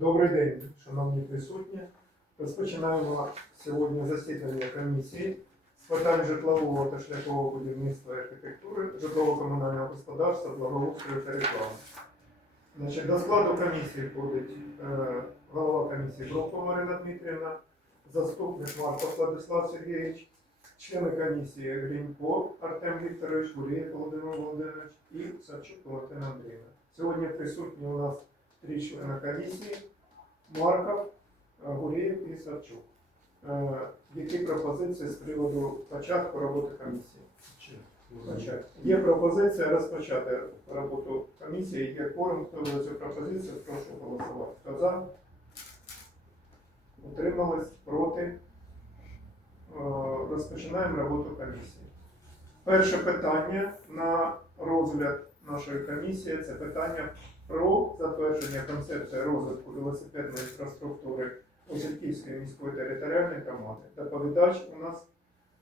Добрий день, шановні присутні. Розпочинаємо сьогодні засідання комісії з питань житлового та шляхового будівництва і архітектури, житлово-комунального господарства, благоустрою та реклами. Значить, до складу комісії входить е, голова комісії Бровко Марина Дмитрівна, заступник Марков Владислав Сергійович, члени комісії Грінько Артем Вікторович, Гурєв Володимир Володимирович і Савчук Валентина Андріївна. Сьогодні присутні у нас три члени комісії Марков, Гурєв і Савчук. Які пропозиції з приводу початку роботи комісії? Почати. Є пропозиція розпочати роботу комісії. Є форум, хто за цю пропозицію, прошу голосувати. Хто за? Утримались? Проти? Е, Розпочинаємо роботу комісії. Перше питання на розгляд нашої комісії це питання про затвердження концепції розвитку велосипедної інфраструктури Осідківської міської територіальної громади. Доповідач у нас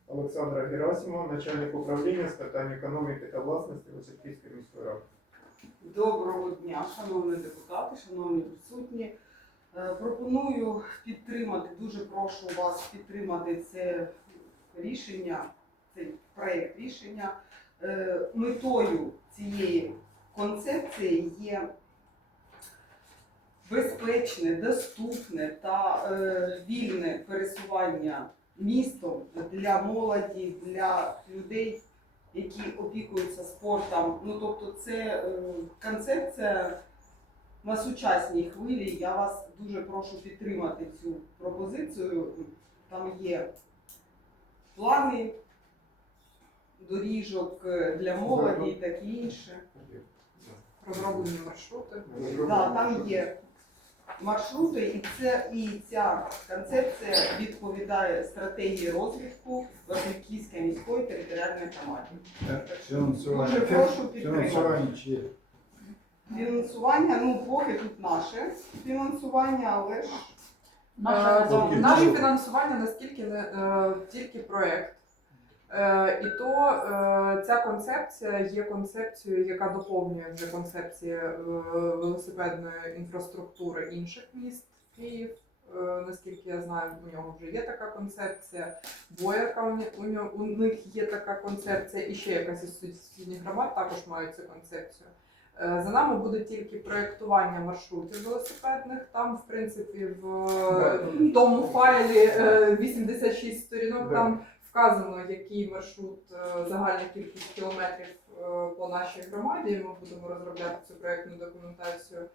Олександра Герасимова, начальник управління з питань економіки та власності Осідківської міської ради. Доброго дня, шановні депутати, шановні присутні. Е, Пропоную підтримати, дуже прошу вас підтримати це рішення, цей проєкт рішення. Е, Метою цієї концепції є безпечне, доступне та е, вільне пересування містом для молоді, для людей які опікуються спортом. Ну тобто, це е, концепція на сучасній хвилі. Я вас дуже прошу підтримати цю пропозицію. Там є плани доріжок е, для молоді і таке інше. Розроблені маршрути. Да, там є маршрути, і це і ця концепція відповідає стратегії розвитку Васильківської міської територіальної громади. Фінансування. Дуже прошу підтримати. Фінансування чи є? Фінансування, ну поки тут наше фінансування, але ж Наше, Е, наше фінансування наскільки не е, тільки проєкт. Е, і то е, ця концепція є концепцією, яка доповнює вже концепції е, велосипедної інфраструктури інших міст Київ. Наскільки я знаю, у нього вже є така концепція. Боярка у, нього- у них є така концепція, і ще якась із сусідніх громад також мають цю концепцію. За нами буде тільки проєктування маршрутів велосипедних. Там, в принципі, в тому файлі е, 86 сторінок там вказано, який маршрут, е, загальна кількість кілометрів е, по нашій громаді. Ми будемо розробляти цю проєктну документацію. Е,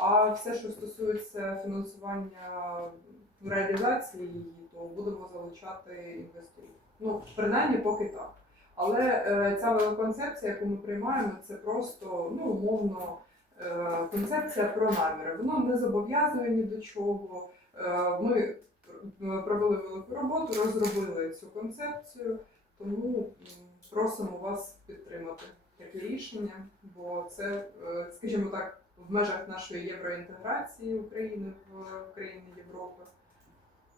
А все, що стосується фінансування реалізації її, то будемо залучати інвесторів. Ну, принаймні, поки так. Але ця велоконцепція, яку ми приймаємо, це просто ну, умовно концепція про наміри. Воно не зобов'язує ні до чого. Ми провели велику роботу, розробили цю концепцію, тому просимо вас підтримати таке рішення, бо це, е, скажімо так, в межах нашої євроінтеграції України в країни Європи.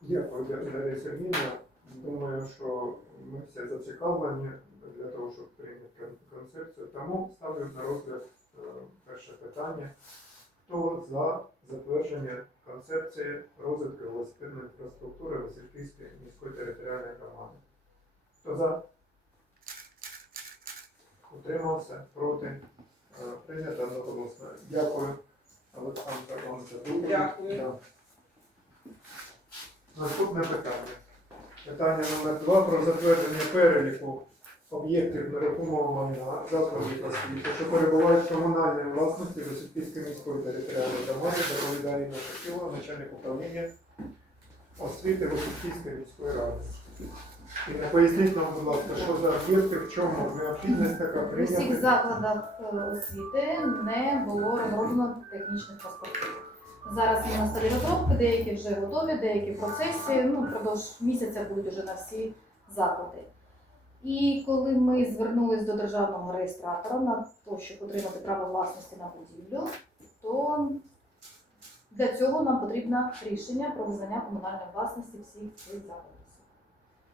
Дякую, Дар'я Сергійовна. Думаю, що ми всі зацікавлені для того, щоб прийняти концепцію. Тому ставлю на розгляд е, перше питання. Хто за затвердження концепції розвитку велосипедної інфраструктури Васильківської міської територіальної громади? Хто за? Утримався? Проти? Е, Прийнято одноголосно. Дякую, Олександр Іванович. Дякую. Да. Наступне питання. Питання номер два про затвердження переліку об'єктів нерухомого майна закладів освіти, що перебувають в комунальній власності Високівської міської територіальної громади, доповідає Інна Шакілова, начальник управління освіти Високівської міської ради. І не поясніть нам, будь ласка, що за об'єкти, в чому необхідність така У всіх закладах е, освіти не було розроблено технічних паспортів. Зараз є на столі розробки, деякі вже готові, деякі в процесі. Ну, впродовж місяця будуть вже на всі заклади. І коли ми звернулись до державного реєстратора на те, щоб отримати право власності на будівлю, то для цього нам потрібно рішення про визнання комунальної власності всіх цих закладів.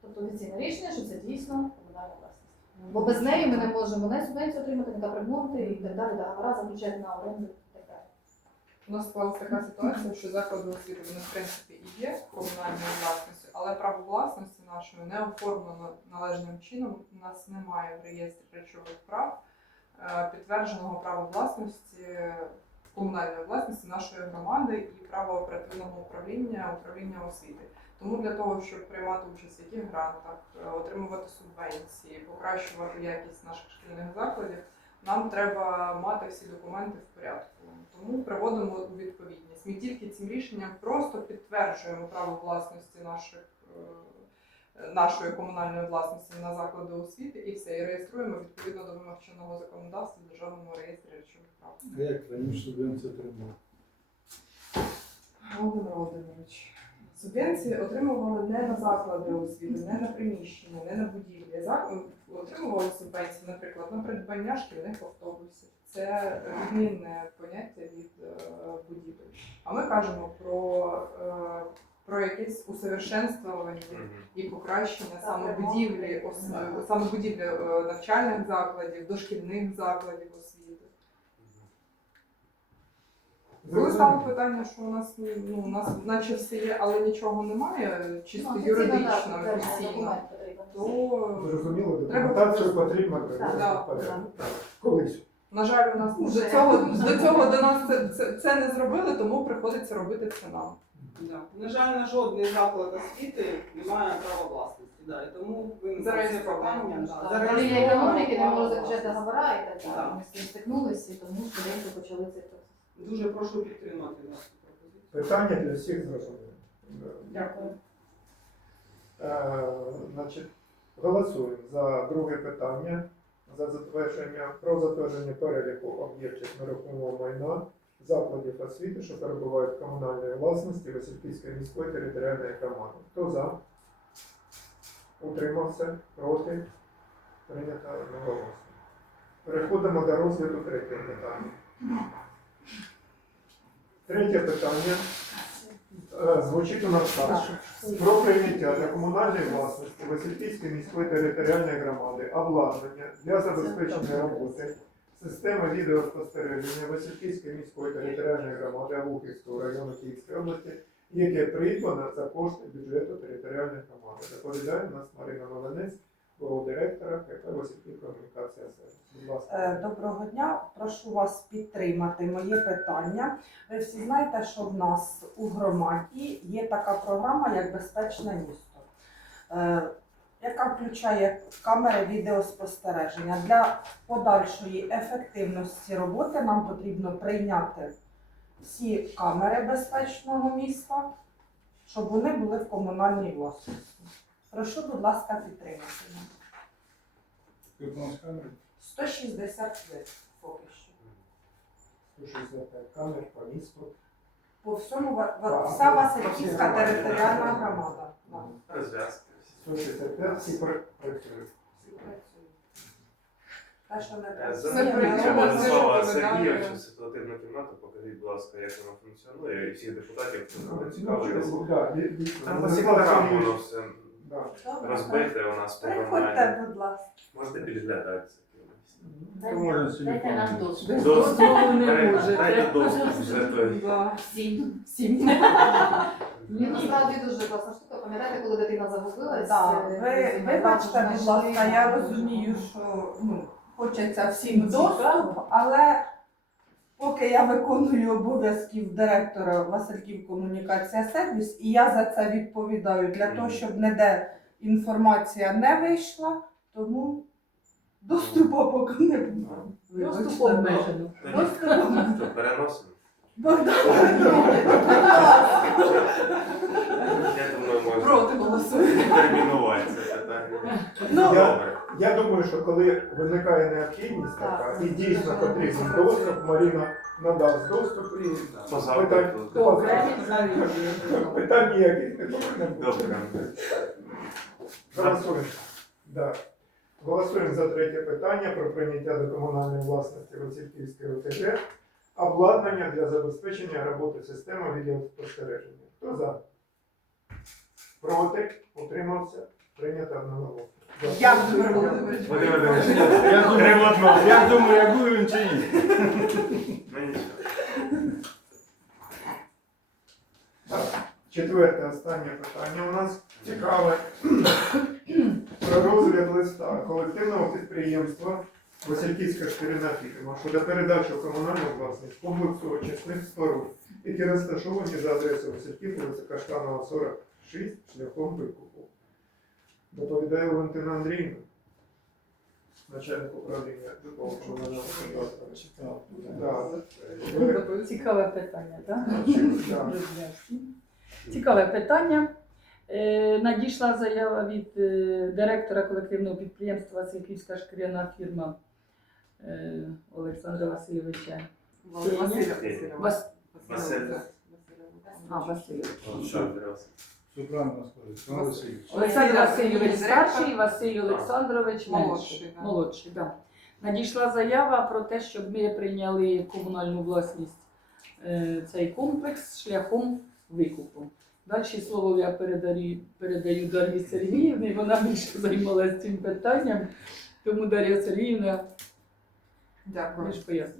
Тобто офіційне рішення, що це дійсно комунальна власність. Бо без неї ми не можемо не субвенцію отримати, не капремонти і так далі, договора заключати на оренду і так далі. У нас склалася така ситуація, що заклади освіти в принципі і є комунальною власністю, але право власності нашої не оформлено належним чином. У нас немає в реєстрі речових прав е, підтвердженого права власності комунальної власності нашої громади і права оперативного управління управління освіти. Тому для того, щоб приймати участь в яких грантах, е, отримувати субвенції, покращувати якість наших шкільних закладів, нам треба мати всі документи в порядку. Тому приводимо у відповідність. Ми тільки цим рішенням просто підтверджуємо право власності наших. е, Нашої комунальної власності на заклади освіти і все, і реєструємо відповідно до вимог чинного законодавства в державному реєстрі речових прав. А як раніше субвенцію отримали? Володимир Володимирович, субвенції отримували не на заклади освіти, не на приміщення, не на будівлі. Отримували субвенції, наприклад, на придбання шкільних автобусів. Це відмінне поняття від е, будівель. А ми кажемо про, е, про якесь усовершенствування і покращення саме будівлі, ос- саме будівлі е, навчальних закладів, дошкільних закладів освіти. Коли стало питання, що у нас ну, у нас наче все є, але нічого немає, чисто Ну, юридично, офіційно, так, офіційно, то Зрозуміло, Треба документацію потрібно Так. Колись. на жаль, у нас Уже. до цього до цього до нас це, це, це не зробили, тому приходиться робити це нам. Да. На жаль, на жодний заклад освіти немає права власності. Да. І тому ви це Зареєстровано. питання да, Так, зареєстровано Управління економіки не право може заключати власності. договора і так далі. Ми з цим стикнулися, і тому швиденько почали процес. Дуже прошу підтримати пропозицію. Питання для всіх зрозуміло. Дякую. Е, Значить, голосуємо за друге питання за затвердження про затвердження переліку об'єктів нерухомого майна закладів освіти, що перебувають в комунальній власності Васильківської міської територіальної громади. Хто за? Утримався? Проти? Прийнято одноголосно. Переходимо до розгляду третього питання. Третє питання. Е, звучить у нас так. Про прийняття для комунальної власності Васильківської міської територіальної громади. Обладнання для забезпечення роботи. Системи відеоспостереження Васильківської міської територіальної громади Авухівського району Київської області, яке придбано за кошти бюджету територіальної громади. Доповідає нас Марина Волинець, бюро директора КП Комунікація Сервіс. Доброго дня, прошу вас підтримати моє питання. Ви всі знаєте, що в нас у громаді є така програма, як Безпечне місто, е, яка включає камери відеоспостереження. Для подальшої ефективності роботи нам потрібно прийняти всі камери безпечного міста, щоб вони були в комунальній власності. Прошу, будь ласка, підтримати. мене. Тут у 160 поки що. 165 камер по місту. По всьому Ва- Ва- вся Васильківська територіальна громада. Да. Розв'язки. 165 всі пр- працюють. Всі працюють. Те, що не Е, Це причому Сергійовича відповідально. ситуативну. Покажіть, будь ласка, як вона функціонує, і всіх депутатів, хто Ну, буде да, дій- дійсно. Там по секторам воно все розбите, у нас Приходьте, нормально. будь ласка. Можете підглядати. Можна Дайте нам телефону. доступ. Доступ. Дозволу не Дайте- можете. Дайте доступ вже той. Да. Всім. Всім. Ні, насправді дуже класна штука. Пам'ятаєте, коли дитина загубилась? Да, е, ви, дитина вибачте, будь знайшли, ласка, я розумію, що ну, хочеться всім доступ, але поки я виконую обов'язків директора Васильків Комунікація Сервіс, і я за це відповідаю для того, щоб ніде інформація не вийшла, тому доступу поки не буде. Доступ обмежено. Доступ То переносимо. Богдан, Я думаю, можна Проти голосуємо. термінувати це питання. Ну, Я- Добре. Я думаю, що коли виникає необхідність Так, така, і дійсно потрібен доступ, Маріна надасть доступ і питань. Добре. питань ніяких не повинно бути. Добре. Голосуємо. Да. Голосуємо за третє питання про прийняття до комунальної власності Васильківської ОТГ обладнання для забезпечення роботи системи відеоспостереження. Хто за? Проти? Утримався? Прийнято. Володимирович. Володимир Володимирович, Я думаю, я думаю, я буду він чи ні. Ну. Четверте, останнє питання у нас цікаве. Про розгляд листа колективного підприємства Васильківська шкіряна фірма щодо передачі у комунальну власність комплексу очисних споруд, які розташовані за адресою Васильків, вулиця Каштанова, 46, шляхом викупу. Доповідає Валентина Андріївна, начальник управління господарства. Да. Цікаве питання, так? Цікаве питання. Е, Надійшла заява від е, директора колективного підприємства Васильківська шкіряна фірма е, Олександра Васильовича. Василя Васильович. Олександр Васильович. Олександр старший, Василь Олександрович Молодший, молодший. да. Молодший, да. Надійшла заява про те, щоб ми прийняли комунальну власність е, цей комплекс шляхом викупу. Далі слово я передаю, передаю Дар'ї Сергіївні, вона більше займалася цим питанням. Тому Дар'я Сергіївна, Дякую. ви. Е,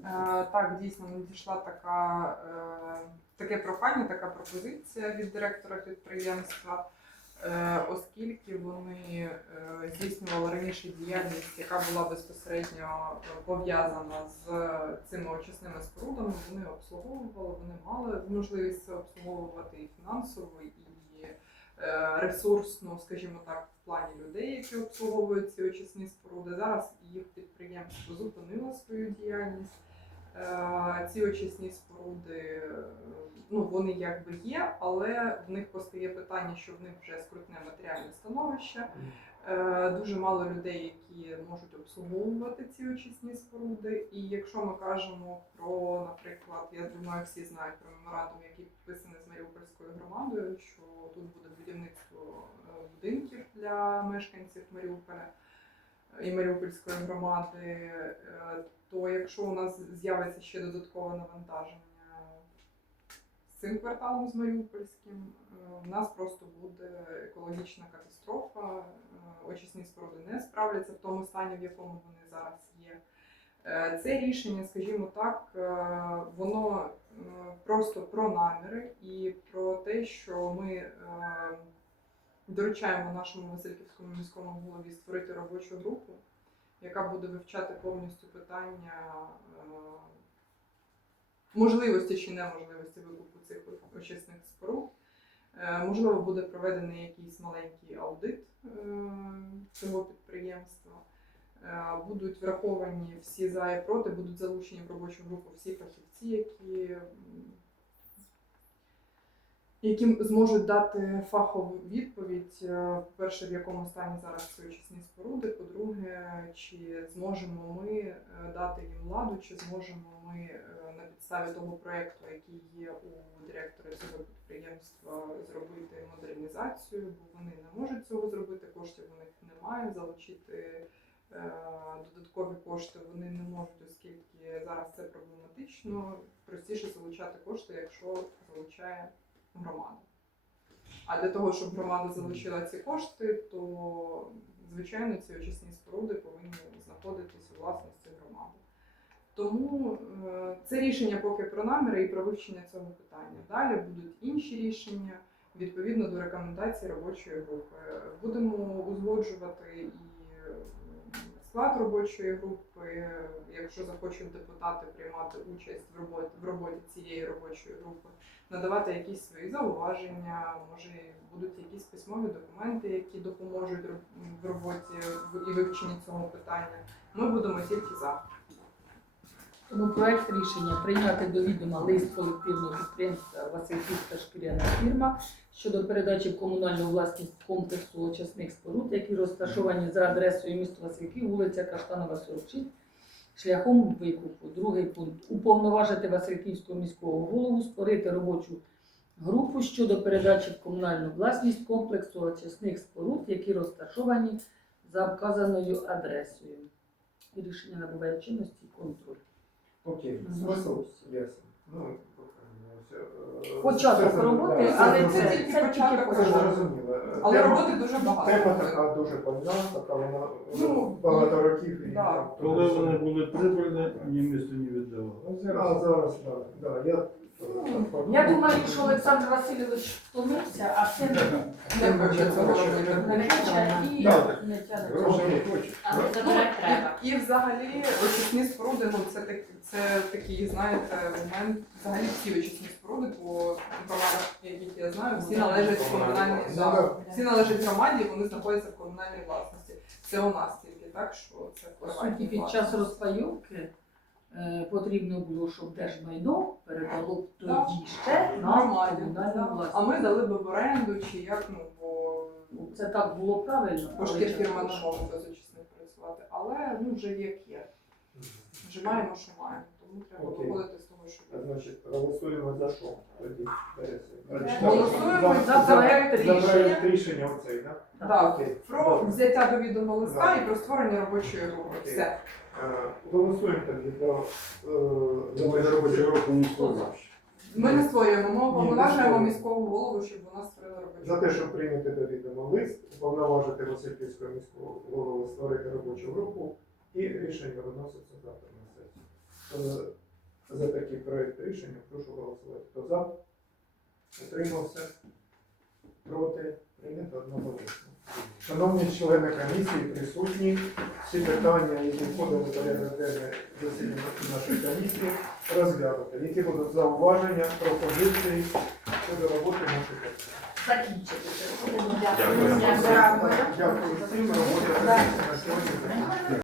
Так, дійсно надійшла така, е, таке прохання, така пропозиція від директора підприємства, е, оскільки вони здійснювали раніше діяльність, яка була безпосередньо пов'язана з цими очисними спорудами. Вони обслуговували, вони мали можливість це обслуговувати і фінансово, і е, ресурсно, скажімо так, в плані людей, які обслуговують ці очисні споруди. Зараз їх підприємство зупинило свою діяльність. Е, Ці очисні споруди, ну вони якби є, але в них постає питання, що в них вже скрутне матеріальне становище. Е, Дуже мало людей, які можуть обслуговувати ці очисні споруди. І якщо ми кажемо про, я думаю, всі знають про меморандум, який підписаний з Маріупольською громадою, що тут буде будівництво е, будинків для мешканців Маріуполя і Маріупольської громади, е, то якщо у нас з'явиться ще додаткове навантаження з цим кварталом з Маріупольським, е, у нас просто буде екологічна катастрофа. е, Очисні споруди не справляться в тому стані, в якому вони зараз є. Е, Це рішення, скажімо так, е, воно е, просто про наміри і про те, що ми доручаємо нашому Васильківському міському голові створити робочу групу, яка буде вивчати повністю питання можливості чи неможливості викупу цих очисних споруд. Можливо, буде проведений якийсь маленький аудит цього підприємства. Е, Будуть враховані всі за і проти, будуть залучені в робочу групу всі фахівці, які, які зможуть дати фахову відповідь, е, по-перше, в якому стані зараз ці очисні споруди, по-друге, чи зможемо ми е, дати їм владу, чи зможемо ми на підставі того проєкту, який є у директора цього підприємства, зробити модернізацію, бо вони не можуть цього зробити, коштів у них немає, залучити додаткові кошти вони не можуть, оскільки зараз це проблематично. Простіше залучати кошти, якщо залучає громада. А для того, щоб громада залучила ці кошти, то звичайно ці очисні споруди повинні знаходитись у власності громади. Тому е, це рішення поки про наміри і про вивчення цього питання. Далі будуть інші рішення відповідно до рекомендацій робочої групи. Будемо узгоджувати і е, склад робочої групи, якщо захочуть депутати приймати участь в роботі в роботі цієї робочої групи, надавати якісь свої зауваження, може будуть якісь письмові документи, які допоможуть в роботі і вивченні цього питання. Ми будемо тільки за. Тому проект рішення прийняти до відома лист колективного підприємства Васильківська шкіряна фірма щодо передачі в комунальну власність комплексу очисних споруд, які розташовані за адресою міста Васильків, вулиця Каштанова, 46, шляхом викупу. Другий пункт уповноважити Васильківського міського голову створити робочу групу щодо передачі в комунальну власність комплексу очисних споруд, які розташовані за вказаною адресою. Рішення набуває чинності контроль. Окей, смисл ясен. Ну, Початок роботи, але це, тільки початок. Але роботи дуже багато. Тема така дуже пов'язана. Та вона Ну, багато років. і Коли вони були прибульні, ні місто не віддавали. А зараз, так, да, я Я думаю, що Олександр Васильович втомився, а все Не хоче цього робити. не і не тягне. Але Ну, забирати треба. і, взагалі очисні споруди, ну це так, це такий, знаєте, момент. Взагалі всі очисні споруди по товарах, яких я знаю, всі належать комунальній Ну, да, всі належать громаді, вони знаходяться в комунальній власності. Це у нас тільки так, що це По суті, під час розпайовки потрібно було, щоб держмайно передало б тоді ще на Громаді. комунальну власність. А ми дали би в оренду чи як, ну бо Це так було правильно. бо ж але ті фірма не може без очисних працювати. Але ну вже як є. Вже маємо, що маємо. Тому треба Окей. виходити з того, що Значить, голосуємо за що тоді? Борисівна? Голосуємо За- за проект За рішення. проект рішення оцей, так? Так, Окей. про взяття до відома листа і про створення робочої групи. Окей. Все. Е, Голосуємо тоді за За мене робочого року не слово. Ми не створюємо, ми уповноважуємо міського голову, щоб вона створила робочу За те, щоб прийняти до відома лист, уповноважити Васильківського міського голову створити робочу групу і рішення виноситься завтра на сесію. Е, За такий проект рішення прошу голосувати. Хто за? Утримався? Проти? Прийнято одноголосно. Шановні члени комісії, присутні, всі питання, які входили в порядок денний засідання нашої комісії, розглянуто. Які будуть зауваження, пропозиції щодо роботи нашої комісії? Закінчити. Дякую. Дякую всім. Робота на сьогодні. закінчена.